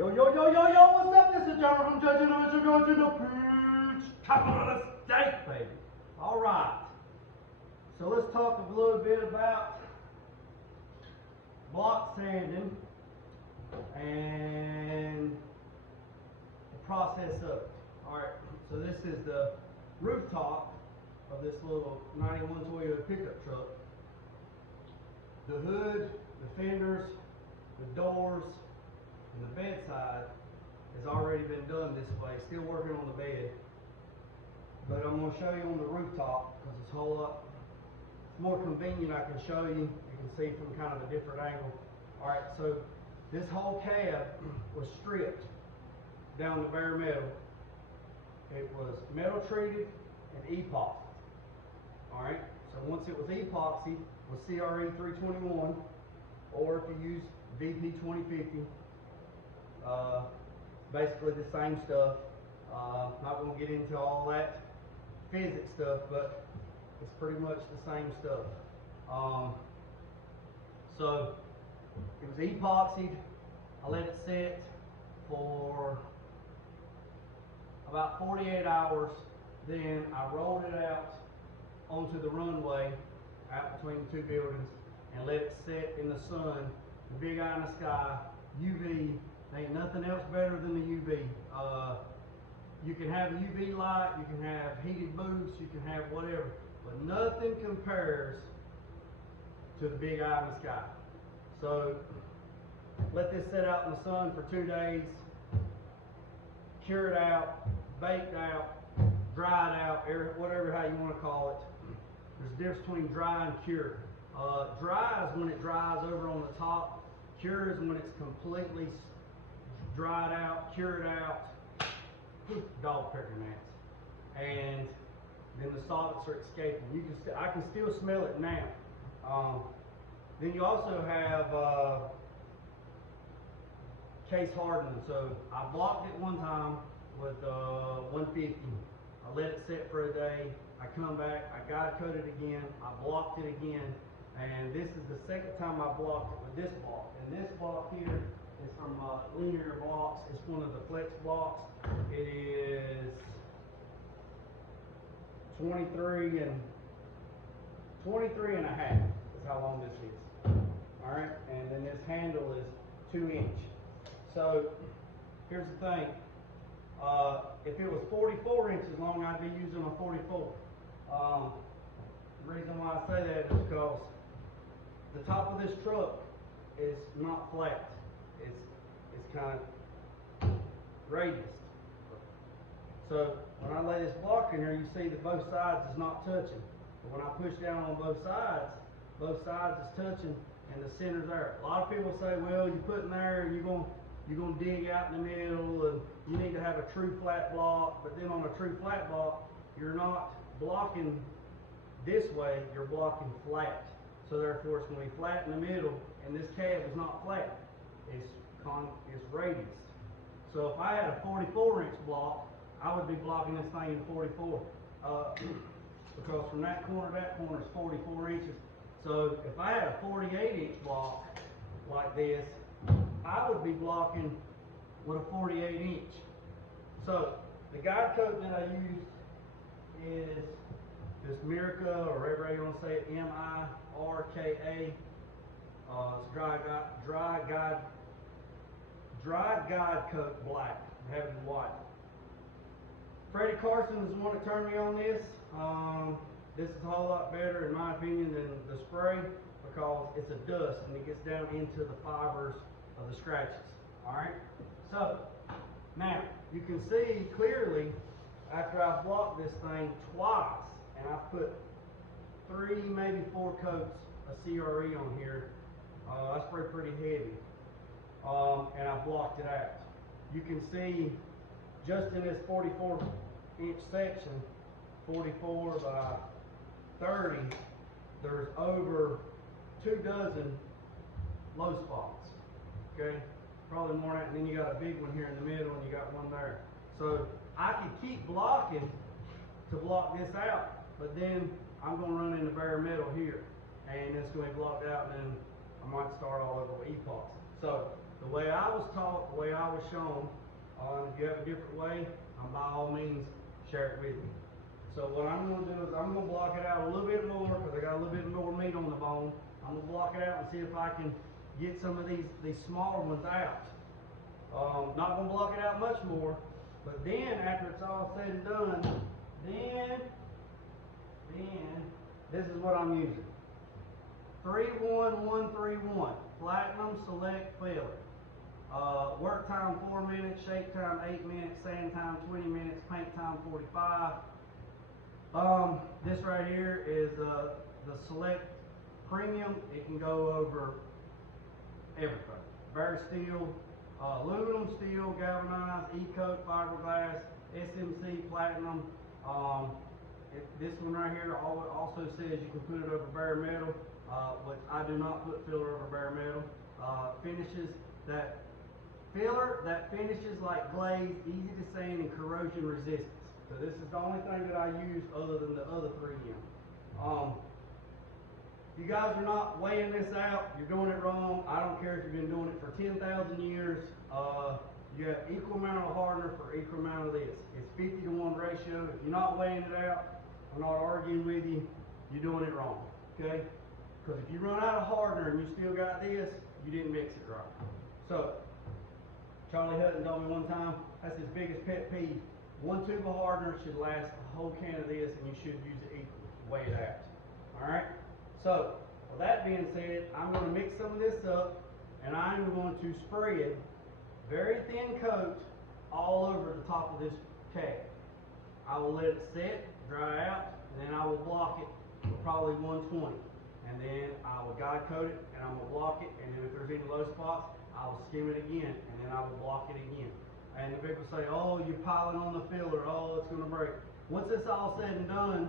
What's up? This is John from Judge Individual going to the Peach Capital Estate, baby. Alright. So let's talk a little bit about block sanding and the process of it. Alright, so this is the rooftop of this little 91 Toyota pickup truck. The hood, the fenders, the doors, and the bedside has already been done this way. Still working on the bed, but I'm going to show you on the rooftop because it's a whole lot more convenient. I can show you. You can see from kind of a different angle. All right, so this whole cab was stripped down to bare metal. It was metal treated and epoxy. All right, so once it was epoxy with CRE 321, or if you use VP 2050. Basically the same stuff. Not going to get into all that physics stuff, but it's pretty much the same stuff. So it was epoxied. I let it sit for about 48 hours. Then I rolled it out onto the runway out between the two buildings and let it sit in the sun, the big eye in the sky, UV. Ain't nothing else better than the UV. You can have UV light, you can have heated booths, you can have whatever, but nothing compares to the big eye in the sky. So let this sit out in the sun for 2 days, cured out, baked out, dried out, whatever how you want to call it. There's a difference between dry and cured. Dry is when it dries over on the top. Cure is when it's completely dried out, cured out, dog pecker gnats, and then the solids are escaping. I can still smell it now. Then you also have case hardening. So I blocked it one time with 150. I let it sit for a day. I come back, I got to cut it again. I blocked it again. And this is the second time I blocked it with this block. And this block here is from Linear Blocks. It's one of the flex blocks. It is 23 and a half is how long this is. All right, and then this handle is 2 inch. So here's the thing. If it was 44 inches long, I'd be using a 44. The reason why I say that is because the top of this truck is not flat. It's kind of raised. So when I lay this block in here, you see that both sides is not touching. But when I push down on both sides is touching and the center's there. A lot of people say, well, you put in there and you're gonna dig out in the middle and you need to have a true flat block. But then on a true flat block, you're not blocking this way, you're blocking flat. So therefore it's going to be flat in the middle, and this cab is not flat. It's raised. So if I had a 44 inch block, I would be blocking this thing in 44. Because from that corner to that corner is 44 inches. So if I had a 48 inch block like this, I would be blocking with a 48 inch. So the guide coat that I used is this Mirica, or however you want to say it, M-I-R-K-A. It's dry guide coat black. I have it in white. Freddie Carson is the one that turned me on this. This is a whole lot better, in my opinion, than the spray because it's a dust and it gets down into the fibers of the scratches. All right. So now you can see clearly after I've blocked this thing twice. And I put 3, maybe 4 coats of CRE on here. I spray pretty heavy. And I blocked it out. You can see just in this 44 inch section, 44 by 30, there's over 2 dozen low spots. Okay? Probably more than that. And then you got a big one here in the middle and you got one there. So I can keep blocking to block this out. But then I'm going to run into bare metal here, and it's going to be blocked out, and then I might start all over with epoxy. So the way I was taught, the way I was shown. If you have a different way, by all means, share it with me. So what I'm going to do is I'm going to block it out a little bit more because I got a little bit more meat on the bone. I'm going to block it out and see if I can get some of these smaller ones out. Not going to block it out much more, but then after it's all said and done, then this is what I'm using. 31131 Platinum Select Filler. Work time 4 minutes, shake time 8 minutes, sand time 20 minutes, paint time 45. This right here is the Select Premium. It can go over everything. Bare steel, aluminum, steel, galvanized, E-coat, fiberglass, SMC, platinum. This one right here also says you can put it over bare metal, which I do not put filler over bare metal. Finishes that filler that finishes like glaze, easy to sand, and corrosion resistance. So this is the only thing that I use other than the other 3M. If you guys are not weighing this out, you're doing it wrong. I don't care if you've been doing it for 10,000 years. You have equal amount of hardener for equal amount of this. It's 50-to-1 ratio. If you're not weighing it out, I'm not arguing with you. You're doing it wrong, okay? Because if you run out of hardener and you still got this, you didn't mix it right. So, Charlie Hutton told me one time, that's his biggest pet peeve. 1 tube of hardener should last a whole can of this, and you should use it equally. Weigh it out. Alright? So, with that being said, I'm going to mix some of this up, and I'm going to spread very thin coat all over the top of this cab. I will let it set, dry out, and then I will block it for probably 120. And then I will guide coat it, and I will block it, and then if there's any low spots, I will skim it again, and then I will block it again. And the people say, oh, you're piling on the filler, oh, it's going to break. Once it's all said and done,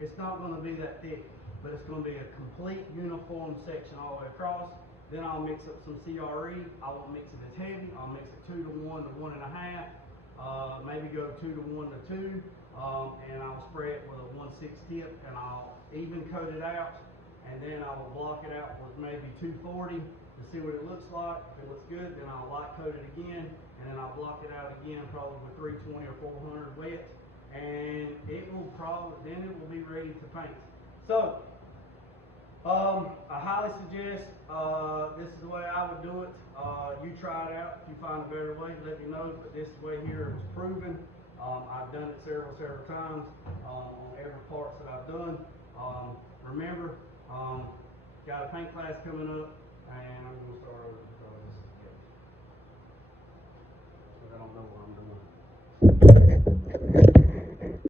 it's not going to be that thick, but it's going to be a complete uniform section all the way across. Then I'll mix up some CRE. I won't mix it as heavy. I'll mix it 2-to-1 to 1.5. Maybe go 2-to-1 to 2. And I'll spray it with a 1/6 tip, and I'll even coat it out. And then I will block it out with maybe 240 to see what it looks like. If it looks good, then I'll light coat it again, and then I'll block it out again, probably with 320 or 400 wet, and it will be ready to paint. So, I highly suggest this is the way I would do it. You try it out. If you find a better way, let me know. But this way here is proven. I've done it several times on every parts that I've done. Remember, got a paint class coming up, and I'm going to start over.